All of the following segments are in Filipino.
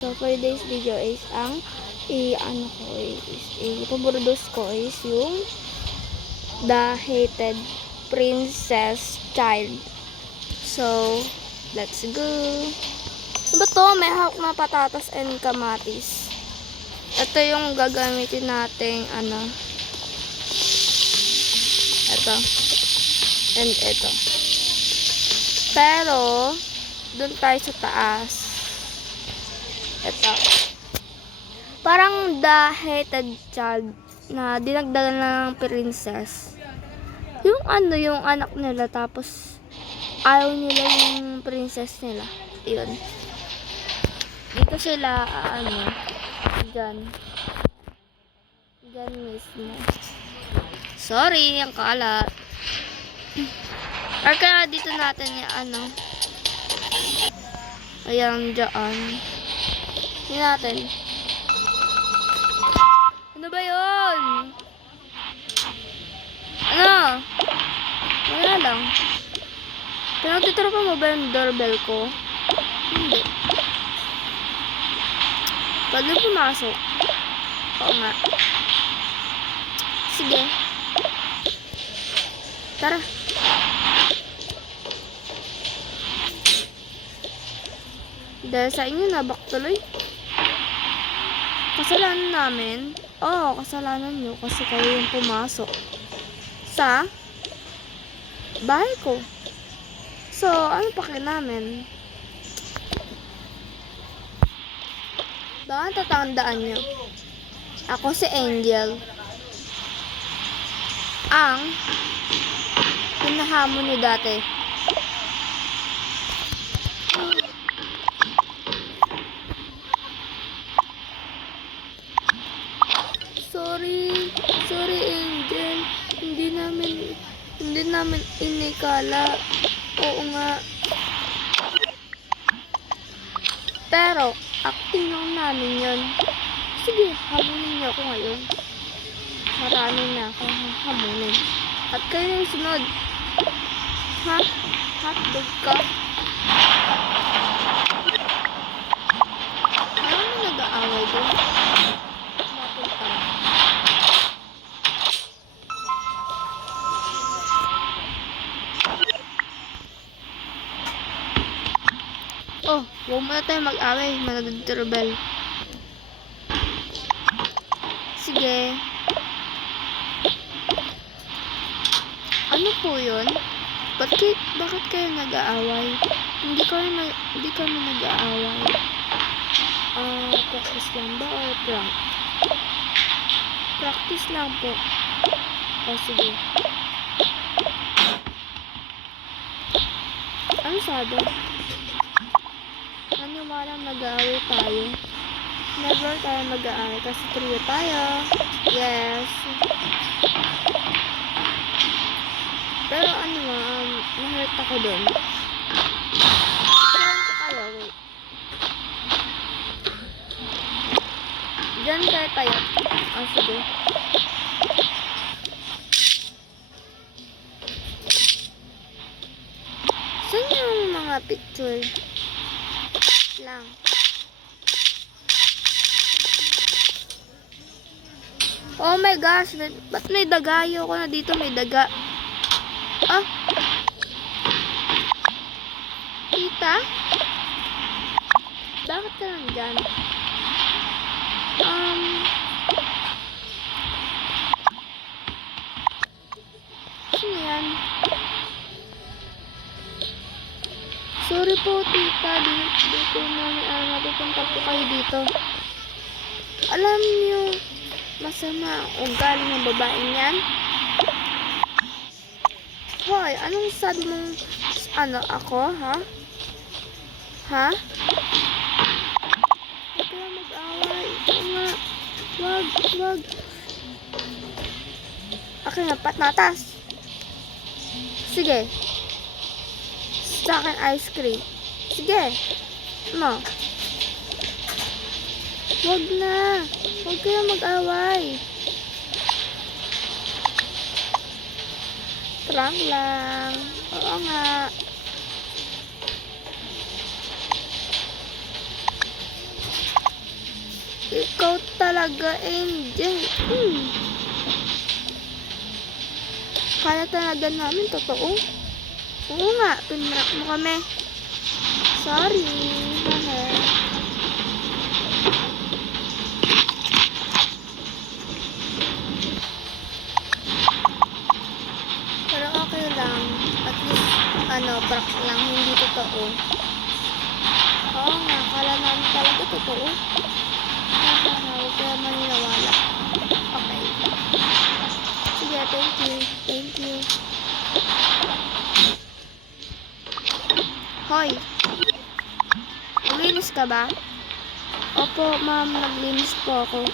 So for today's video is ang ipoproduce ko is yung The Hated Princess Child. So let's go. Ano ba to? May hawak na patatas and kamatis. Ito yung gagamitin nating ito and ito. Pero dun tayo sa taas. Ito. Parang The Hated Child na dinagdagan ng princess. Yung yung anak nila tapos ayaw nila yung princess nila. Yun. Dito sila, dyan. Dyan mismo. Sorry, ang kalat. Or kaya dito natin yung ayan, dyan. Hindi natin. Ano ba yun? Wala lang. Pinagtitripan mo ba yung doorbell ko? Hindi. Pwede pumasok. Oo nga. Sige. Tara. Dahil sa inyo, nabak tuloy. Kasalanan namin. Oo, kasalanan nyo kasi kayo yung pumasok sa bahay ko. So, ano paki namin? Baka tatandaan nyo. Ako si Angel. Ang pinahamon nyo dati. Sorry Angel. Hindi namin inikala. Oo nga. Pero, acting lang namin yun. Sige, hamunin niyo ako ngayon. Marami na akong hamunin. At kayo yung sunod. Ha? Hotdog ka? Parang nag-aaway doon. Oh, huwag muna tayo mag-away, managdurubel. Sige. Ano po yun? Bakit kayo nag-aaway? Hindi kami nag-aaway. Practice lang ba or prank? Practice lang po. Oh, sige. Ano sabi? Walang mag-aaway tayo. Never tayo mag-aaway kasi trio tayo. Yes. Pero na-hurt ako dun. Saan ko kayo? Wait. Diyan kayo tayo. Sige. Saan yung mga picture? Lang. Oh my gosh, ba't may daga? Ayoko na dito, may daga. Ah? Tita? Bakit ka lang dyan? Sino yan? Sorry po, tita. Dito namin napupunta po kayo dito. Alam niyo, masama ang ugali ng babaeng yan. Hoy, anong sabi mong ako, ha? Ha? Huwag kayo mag-away. Oo nga. Wag. Okay nga, patmatas. Sige. Sa akin ice cream. Sige. Wag na. Huwag kayo mag-away. Prank lang. Oo nga. Ikaw talaga, Angel. Kala talaga namin, totoo. Oo nga, pinrak mo kami. Sorry. Haha. Pero okay lang. At least, prank lang, hindi totoo. Oo nga, kala namin talaga totoo. Hahaha, huwag ka maniniwala. Okay. Sige, thank you. Thank you. Hoy! Naglinis ka ba? Opo, ma'am, naglinis po ako.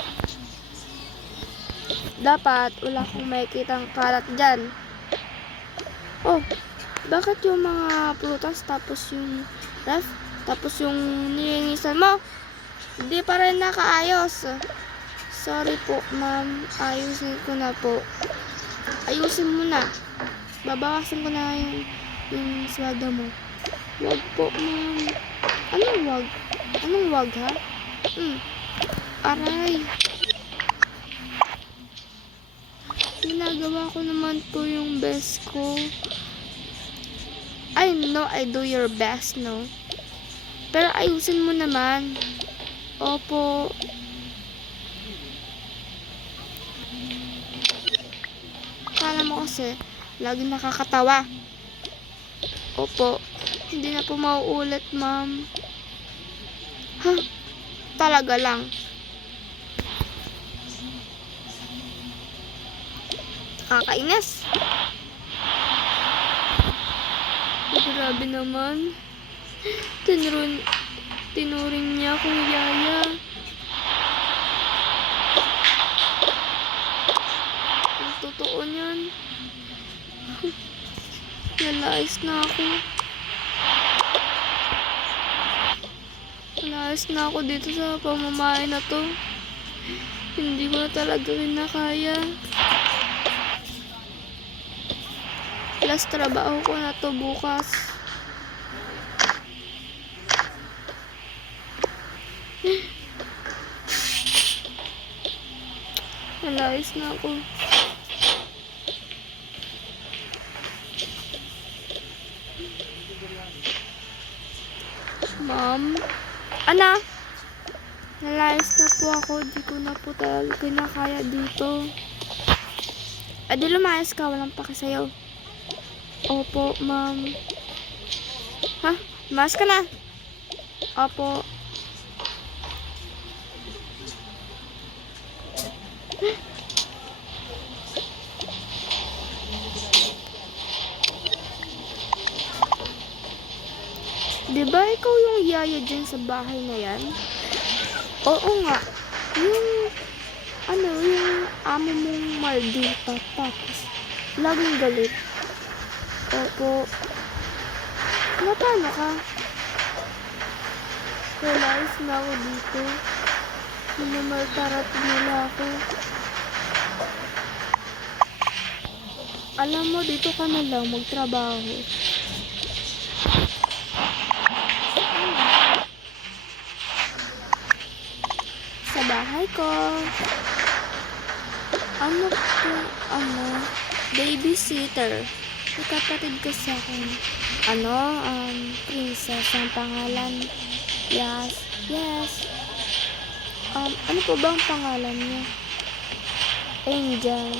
Dapat, wala akong makikitang kalat dyan. Oh, bakit yung mga prutas tapos yung ref, tapos yung nilinisan mo? Hindi pa rin nakaayos. Sorry po, ma'am. Ayusin ko na po. Ayusin mo na. Babawasan ko na yung sweldo mo. Wag po, ma'am. Anong wag? Anong wag, ha? Aray. Ginagawa ko naman po yung best ko. I know I do your best, no? Pero ayusin mo naman. Opo. Kala mo kasi, lagi nakakatawa. Opo. Hindi na po mauulit, ma'am. Ha? Talaga lang. Kakainis. Grabe naman. Tinuring niya akong yaya. Ang totoo niyan. Nalayas na ako. Nalayas na ako dito sa pamamahay na to. Hindi ko na talaga kinakaya. Last trabaho ko na to bukas. Nalayas na ako. Ma'am? Ana? Nalayas na po ako. Di ko na po talaga kinakaya dito. Di lumayas ka. Walang paki sa'yo. Opo, ma'am. Ha? Lumayas ka na? Opo. Diba ikaw yung yaya dyan sa bahay na yan? Oo nga. Yung amo mong maldita. Tapos, laging galit. Opo. Paano ka? Realize na ako dito. Minamaltarat nila ako. Alam mo, dito ka na lang magtrabaho. Sa bahay ko. Babysitter. May kapatid ko sa akin. Princess ang pangalan. Yes. Ano po ba ang pangalan niya? Angel.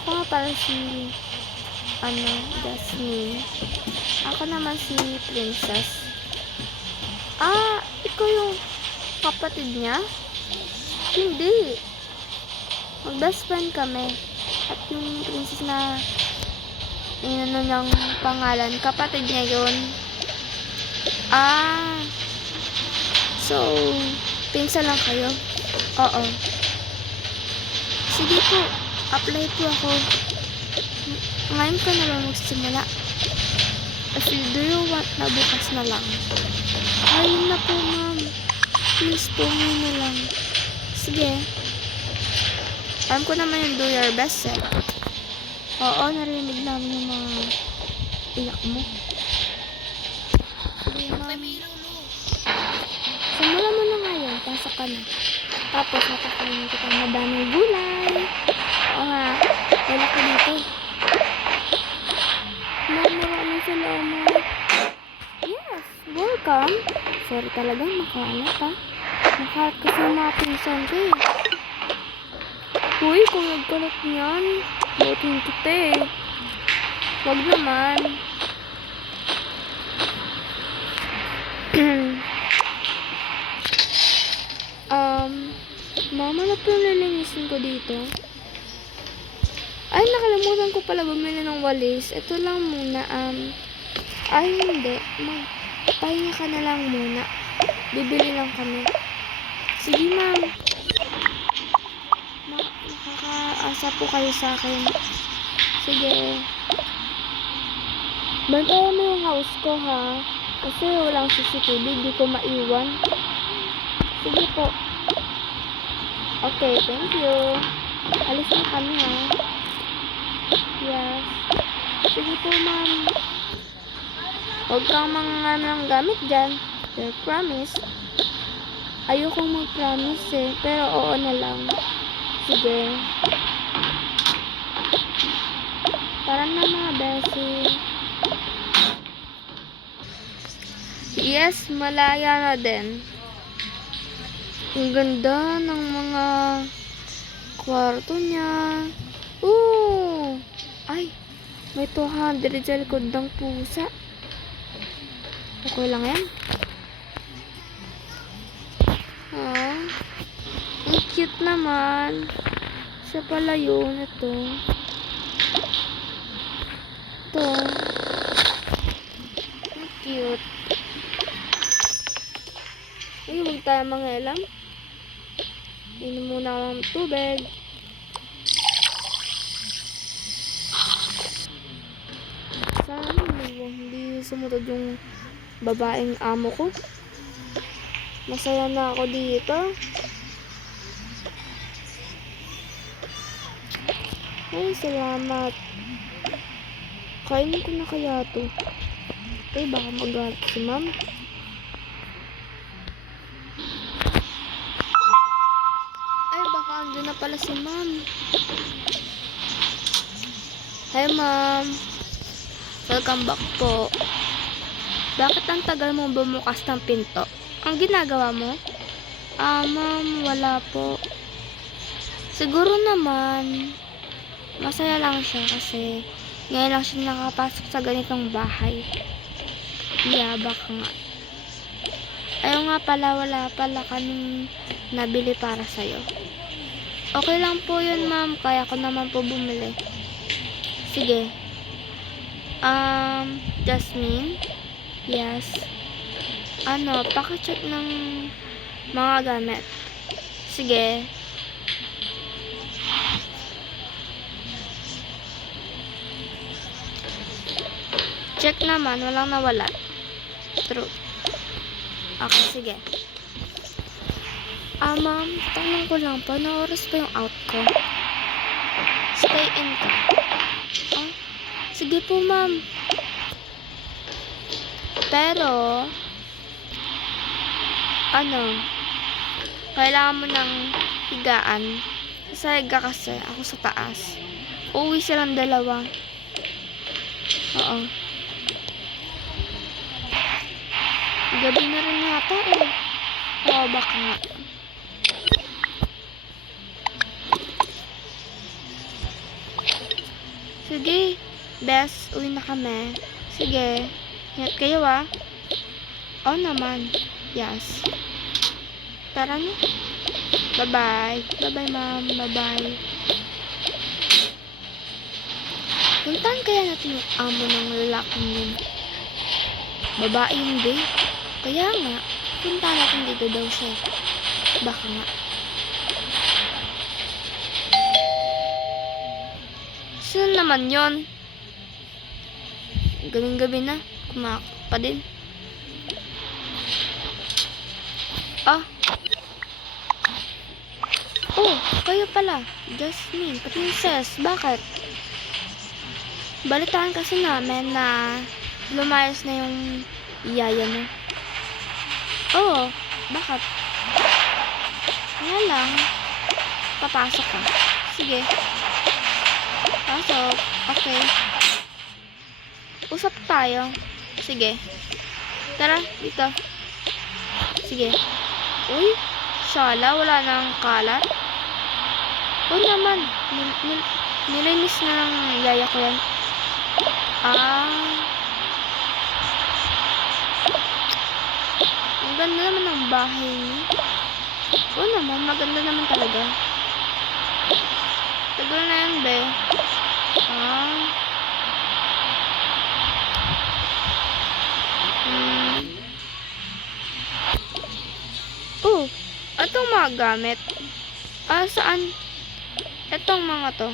Ako nga pala si, Jasmine. Ako naman si Princess. Ikaw yung kapatid niya? Hindi. Mag-best friend kami. At yung princess na niyang pangalan, kapatid niya yun. So, pinsan lang kayo? Oo. Sige po, apply po ako. Ngayon ka na ba magsimula? If do you want na bukas na lang? Ayun na po, ma'am. Please po, ngayon na lang. Sige. Alam ko naman yung do your best, eh. Oo, narinig namin yung mga iyak mo. Sige, ma'am. Simula mo na ngayon. Pasok ka na. Tapos, napakainin kita ng madaming gulay. Oo nga, wala ka dito. Maraming salamat. Yes, welcome. Sorry talaga, makalat ha. Makalat kasi yung mga pinsan ko eh. Uy, kung nagkalat niyan, butin kita eh. Wag naman. Mama, na po yung lilinisin ko dito. Ay, nakalimutan ko pala bumili ng walis. Ito lang muna. Ay, hindi. Pahinga ka na lang muna. Bibili lang kami. Sige, ma'am. Nakakaasa po kayo sa akin. Sige. Bantayan mo yung house ko, ha? Kasi walang CCTV. Di ko maiwan. Sige po. Okay, thank you. Alis na kami, ha? Yes. Sige po, ma'am. Huwag kang mga ng gamit dyan. I promise. Ayokong mag-promise eh. Pero oo na lang. Sige. Tara na mga besi. Yes, malaya na din. Ang ganda ng mga kwarto niya. Ooh! Ay, may 200 sa likod ng pusa. Okay lang yan. Ah, ang cute naman. Siya pala yun. Ito. Ang cute. Ay, huwag tayo mangialam. Inom muna ako ng tubig. Sana hindi sumunod yung babaeng amo ko. Masaya na ako dito. Ay, salamat. Kainin ko na kaya to. Ay, baka magalit si ma'am. Ay, baka andun na pala si ma'am. Hi, ma'am. Welcome back po. Bakit ang tagal mo bumukas ng pinto? Ang ginagawa mo? Ma'am, wala po. Siguro naman, masaya lang siya kasi ngayon lang siya nakapasok sa ganitong bahay. Yeah, baka nga. Ayaw nga pala, wala pala kaming nabili para sa'yo. Okay lang po yun, ma'am. Kaya ko naman po bumili. Sige. Jasmine? Yes. Paki-check ng mga gamit. Sige. Check naman, walang nawala. True. Okay, sige. Ma'am, tanong ko lang po, na oras pa yung out ko? Stay in ka. Sige po, ma'am. Pero, kailangan mo ng higaan. Sa higa kasi, ako sa taas. Uuwi silang dalawa. Oo. Gabi na rin yata eh. Oo, baka nga. Sige, best, uwi na kami. Sige, ingat kayo ah. Oo naman. Yes. Tara na. Bye-bye. Bye-bye, ma'am. Bye-bye. Puntahan kaya natin yung amo ng lalaking yun. Babae hindi. Kaya nga, puntahan natin dito daw siya. Baka nga. Saan naman yon? Gabing-gabi na. Kumakot pa din. Oh, kayo pala. Jasmine, princess. Bakit? Balitaan kasi namin na lumayas na yung yaya mo. Oh, bakit? Kaya lang, papasok ka. Sige. Pasok. Okay. Usap tayo. Sige. Tara, dito. Sige. Uy, shala, wala nang kalat. Oo naman. Nilinis na ng yaya ko yan. Ang ganda naman ng bahay niyo. Oo naman, maganda naman talaga. Tagal na yan, be. Oh, itong mga gamit. Saan? Itong mga to.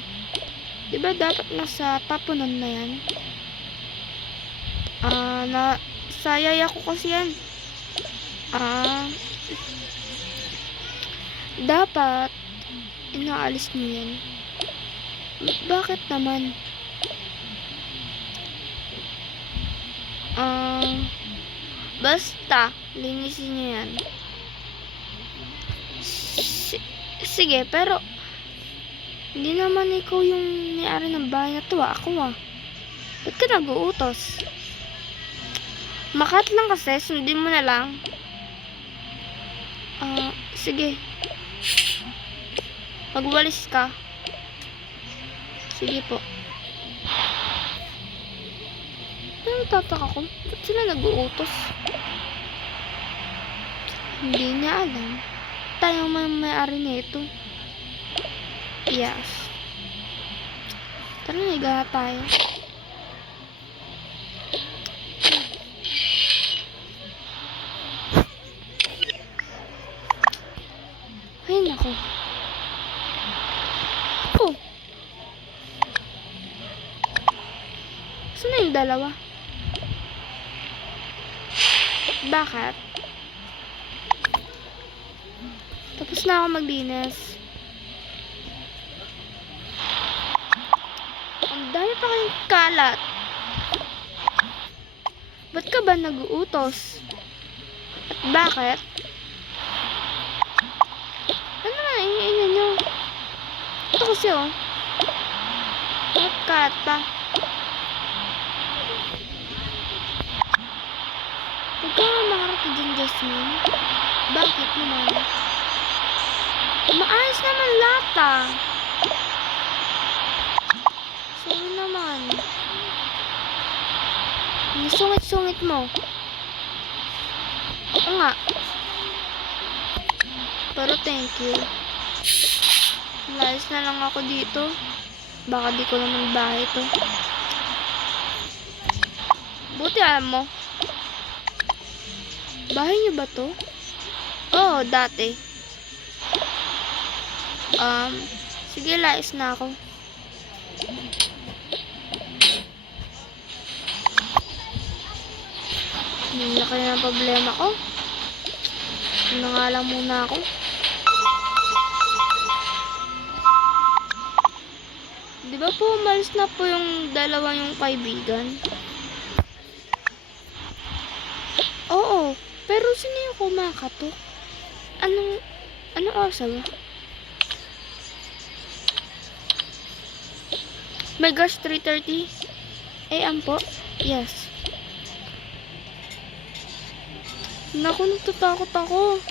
Diba dapat nasa tapunan na yan? Sa yaya ko kasi yan. Dapat inaalis mo yan. Bakit naman? Basta linisin niyo yan. Sige, pero hindi naman ikaw yung may-ari ng bahay na to, ako Ba't ka nag-uutos? Makat lang kasi, sundin mo na lang. Sige. Magwalis ka. Sige po. Pero tataka ko, ba't sila nag-uutos? Hindi niya alam. Tayo may-ari nito. Yes. Tara, higa tayo. Ay, nako. Oh. Saan na yung dalawa? Bakit? Tapos na ako maglinis. Ang dami pa kayong kalat. Ba't ka ba nag-uutos? At bakit? Ano na, ingay nyo? Ito kasi Bakit kalat pa? Huwag ka nga makarap dyan, Jasmine. Bakit naman? Maayos naman lahat Sorry naman. Ang sungit-sungit mo. Oo nga. Pero thank you. Layas na lang ako dito. Baka di ko naman bahay to. Buti alam mo. Bahay niyo ba to? Oo, dati. Sige, layas na ako. Ang laki na ng problema ko. Ano nga lang muna ako. Di ba po umalis na po yung dalawa yung kaibigan? Oo, pero sino yung kumakatok? Anong oras ba? My gosh, 3:30 AM po? Yes. Naku, natatakot ako.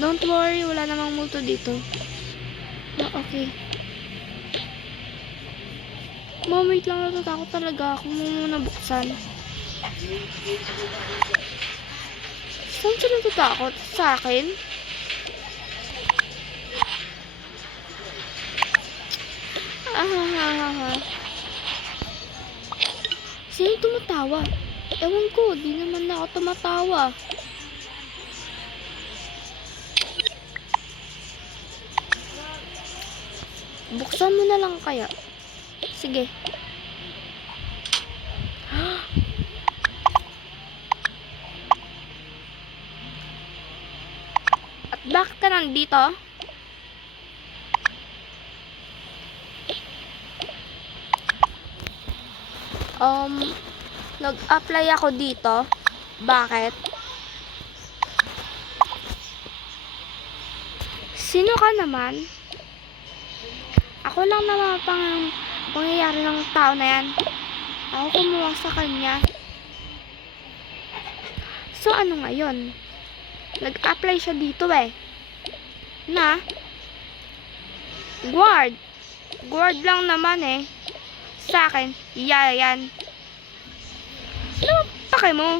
Don't worry, wala namang multo dito. Okay. Wait lang, natatakot talaga ako. Muna buksan. Saan sila natatakot? Sa akin? Sino tumatawa? Ewan ko, di naman na ako tumatawa. Buksan mo na lang kaya. Sige. At bakit ka nandito? Nag-apply ako dito. Bakit? Sino ka naman? Ako lang naman pang pangyayari ng tao na yan. Ako kumuha sa kanya. So, ano ngayon? Nag-apply siya dito eh. Na? Guard. Guard lang naman eh. Sa akin, yan. Ano pake mo?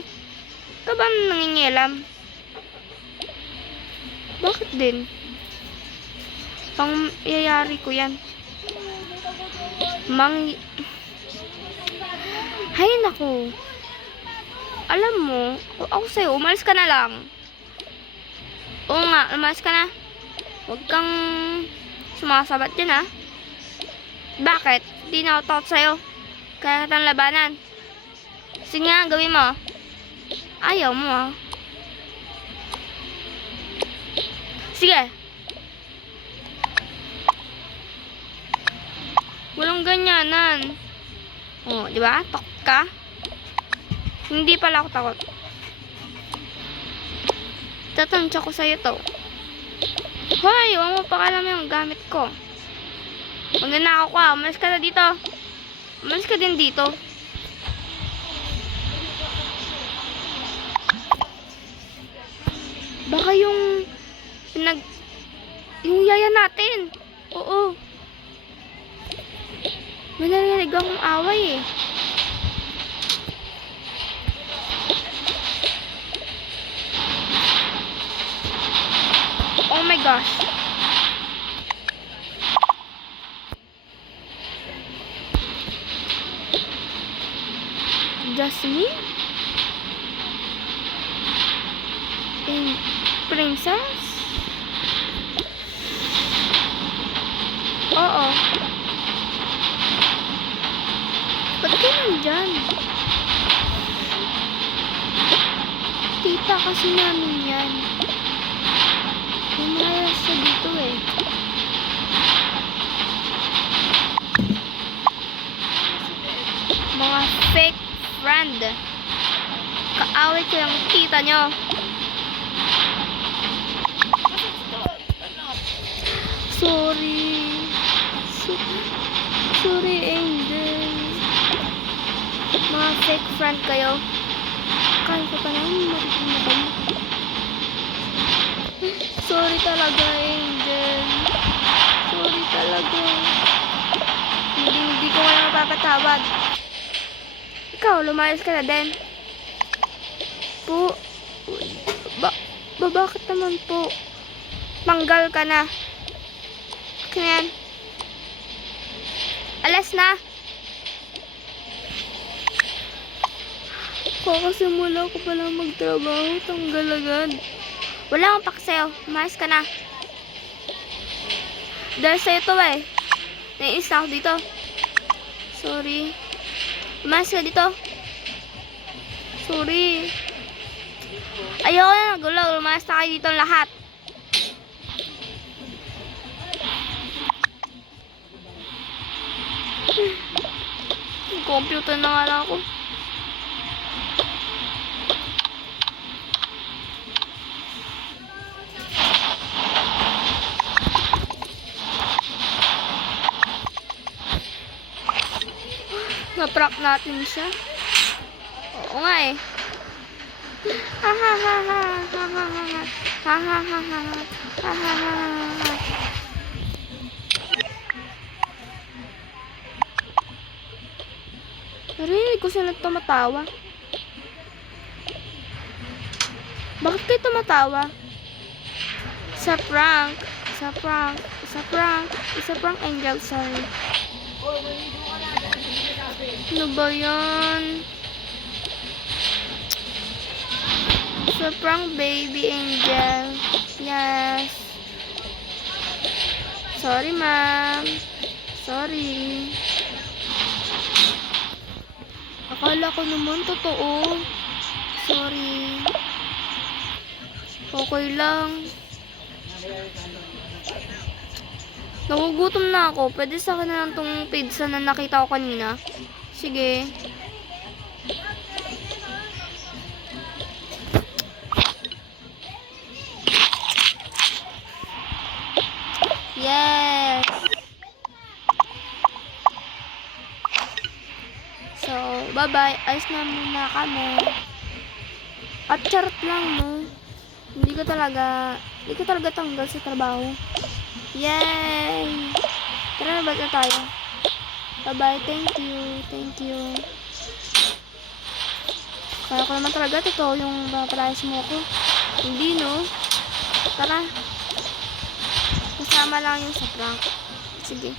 Ka ba nangingialam? Bakit din? Pangyayari ko yan. Hay naku. Alam mo, ako sa'yo, umalis ka na lang. Oo nga, umalis ka na. Huwag kang sumasabat dyan ha. Bakit? Di na ako takot sa'yo. Kaya kitang labanan. Sige nga, gawin mo. Ayaw mo ha. Sige. Walang ganyanan. Oh, di ba? Takot ka? Hindi pala ako takot. Tatansya ko sa'yo to. Hoy, huwag mo pakalam yung gamit ko. Magnanakaw ka. Umalis ka na dito. Umalis ka din dito. Baka yung yung yaya natin. Oo. May narinig akong away eh. Oh my gosh. Jasmine? And princess? Oo. Ba't kayo nandyan? Tita kasi namin yan. Umayos siya dito eh. Mga fake friend. Kaaway ko yung tita nyo. Sorry. Sorry, Angel. Mga fake friend kayo. Kaya ko pa lang maritin mo kayo. Sorry talaga, Angel. Sorry talaga. Hindi ko kayo mapapatawad. Ikaw, lumayas ka na din. Po. Bakit naman po? Manggal ka na. Okay na yan. Alas na. Kakasimula ko pala magtrabaho. Tanggal agad. Wala akong pakisayo. Umayos ka na. Dahil sa'yo to eh. Naiinis na ako dito. Sorry. Umayos ka dito. Sorry. Ayoko na nagulo. Umayos na kayo dito lahat. Computer na nga lang ako. Na-prank natin siya. Oo nga eh. Ha ha ha ha ha ha ha ha ha ha ha ha ha ha. Narinig ko sila tumatawa. Bakit kayo tumatawa? Sa prank. Sa prank. Sa prank. Sa prank, Angel. Sorry. Ano ba yan? Sa prank, baby Angel. Yes. Sorry, ma'am. Sorry. Akala ko naman totoo. Sorry. Okay lang. Nagugutom na ako. Pwede sa akin na lang tong pizza na nakita ko kanina. Sige. bye-bye. Ayos na muna kami. At charot lang, no? Hindi ko talaga tanggal sa trabaho. Yay! Tara na, ba't na tayo? Bye-bye. Thank you. Thank you. Kaya ko naman talaga totoo yung papalayas mo ko. Hindi, no? Tara. Kasama lang yung sa prank. Sige.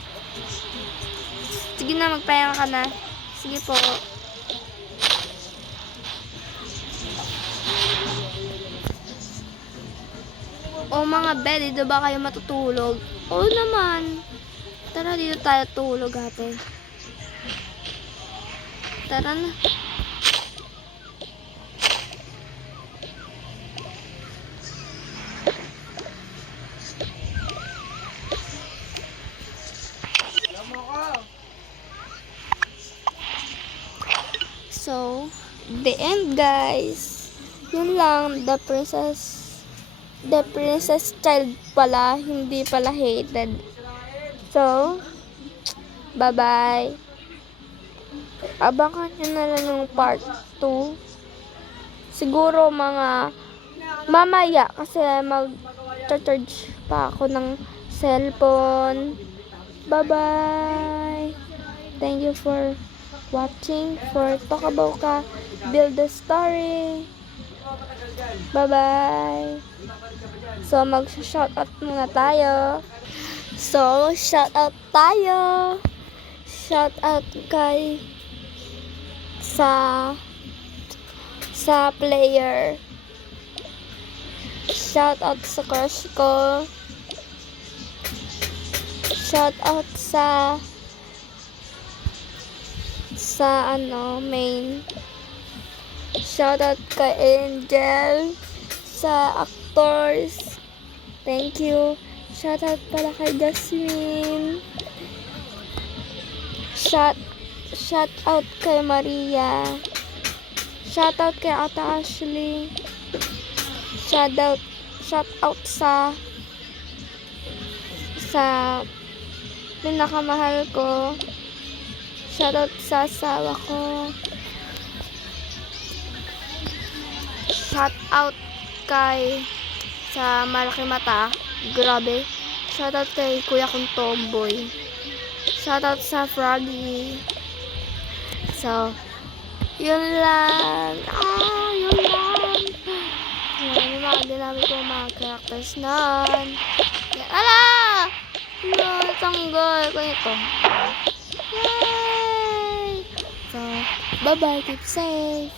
Sige na, magpahinga ka na. Sige po. O mga bed, dito ba kayo matutulog? Oo naman. Tara, dito tayo tulog, ate. Tara na. So, the end, guys. Yun lang, the princess child pala, hindi pala hated. So, bye-bye. Abangan nyo na lang yung part 2. Siguro mga mamaya kasi mag-charge pa ako ng cellphone. Bye-bye. Thank you for watching for Toka Boka Build the Story. Bye-bye. So, mag-shoutout muna tayo. So, shoutout tayo. Shoutout kay sa player. Shoutout sa crush ko. Shoutout sa main. Shoutout kay Angel, sa actors. Thank you. Shoutout pala kay Jasmine. Shoutout kay Maria. Shoutout kay Ate Ashley. Shoutout sa pinakamahal ko. Shoutout sa asawa ko. Shoutout kay sa malaki mata. Grabe. Shoutout kay kuya kong tomboy. Shoutout sa Froggy. So, yun lang. Yun lang. Yan, yung mga ginamit ko mga characters nun. Yan, ala! Yun, tanggol ko ito. Yay! So, bye-bye. Keep safe.